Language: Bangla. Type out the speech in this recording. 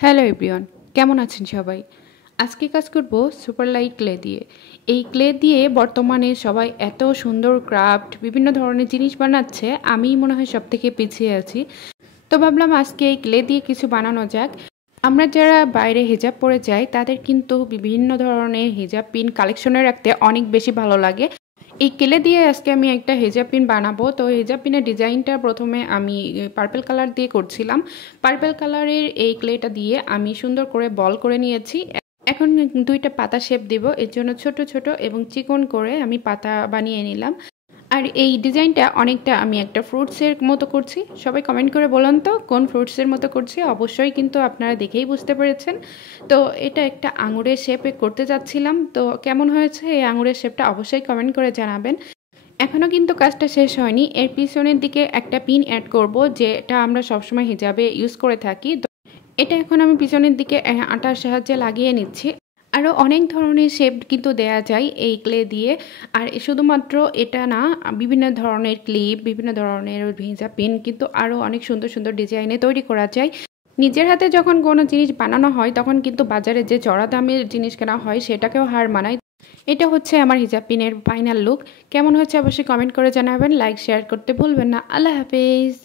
হ্যালো এভরিওয়ান, কেমন আছেন সবাই? আজকে কাজ করব সুপার লাইট ক্লে দিয়ে। এই ক্লে দিয়ে বর্তমানে সবাই এত সুন্দর ক্রাফট বিভিন্ন ধরনের জিনিস বানাচ্ছে, আমি মনে হয় সব থেকে পিছিয়ে আছি। তো ভাবলাম আজকে এই ক্লে দিয়ে কিছু বানানো যাক। আমরা যারা বাইরে হিজাব পরে যাই তাদের কিন্তু বিভিন্ন ধরনের হিজাব পিন কালেকশনে রাখতে অনেক বেশি ভালো লাগে। এই ক্লে দিয়ে আজকে আমি একটা হেজাব পিন বানাবো। তো হেজাব পিনের ডিজাইনটা প্রথমে আমি পার্পল কালার দিয়ে করছিলাম। পার্পল কালারের এই ক্লেটা দিয়ে আমি সুন্দর করে বল করে নিয়েছি। এখন দুইটা পাতা শেপ দিব, এর জন্য ছোট ছোট এবং চিকন করে আমি পাতা বানিয়ে নিলাম। আর এই ডিজাইনটা অনেকটা আমি একটা ফ্রুটসের মতো করছি। সবাই কমেন্ট করে বলুন তো কোন ফ্রুটসের মতো করছি। অবশ্যই কিন্তু আপনারা দেখেই বুঝতে পেরেছেন। তো এটা একটা আঙুরের শেপে করতে যাচ্ছিলাম। তো কেমন হয়েছে এই আঙুরের শেপটা অবশ্যই কমেন্ট করে জানাবেন। এখনও কিন্তু কাজটা শেষ হয়নি। এর পিছনের দিকে একটা পিন অ্যাড করব, যেটা আমরা সবসময় হিজাবে ইউজ করে থাকি। তো এটা এখন আমি পিছনের দিকে আটার সাহায্যে লাগিয়ে নিচ্ছি। আরও অনেক ধরনের শেপ কিন্তু দেয়া যায় এই ক্লে দিয়ে। আর শুধুমাত্র এটা না, বিভিন্ন ধরনের ক্লিপ, বিভিন্ন ধরনের ভেজা পেন কিন্তু আরও অনেক সুন্দর সুন্দর ডিজাইনে তৈরি করা যায়। নিজের হাতে যখন কোনো জিনিস বানানো হয় তখন কিন্তু বাজারে যে চড়া দামের জিনিস কেনা হয় সেটাকেও হার মানায়। এটা হচ্ছে আমার হিজাব পিনের ফাইনাল লুক। কেমন হচ্ছে অবশ্যই কমেন্ট করে জানাবেন। লাইক শেয়ার করতে ভুলবেন না। আল্লাহ হাফেজ।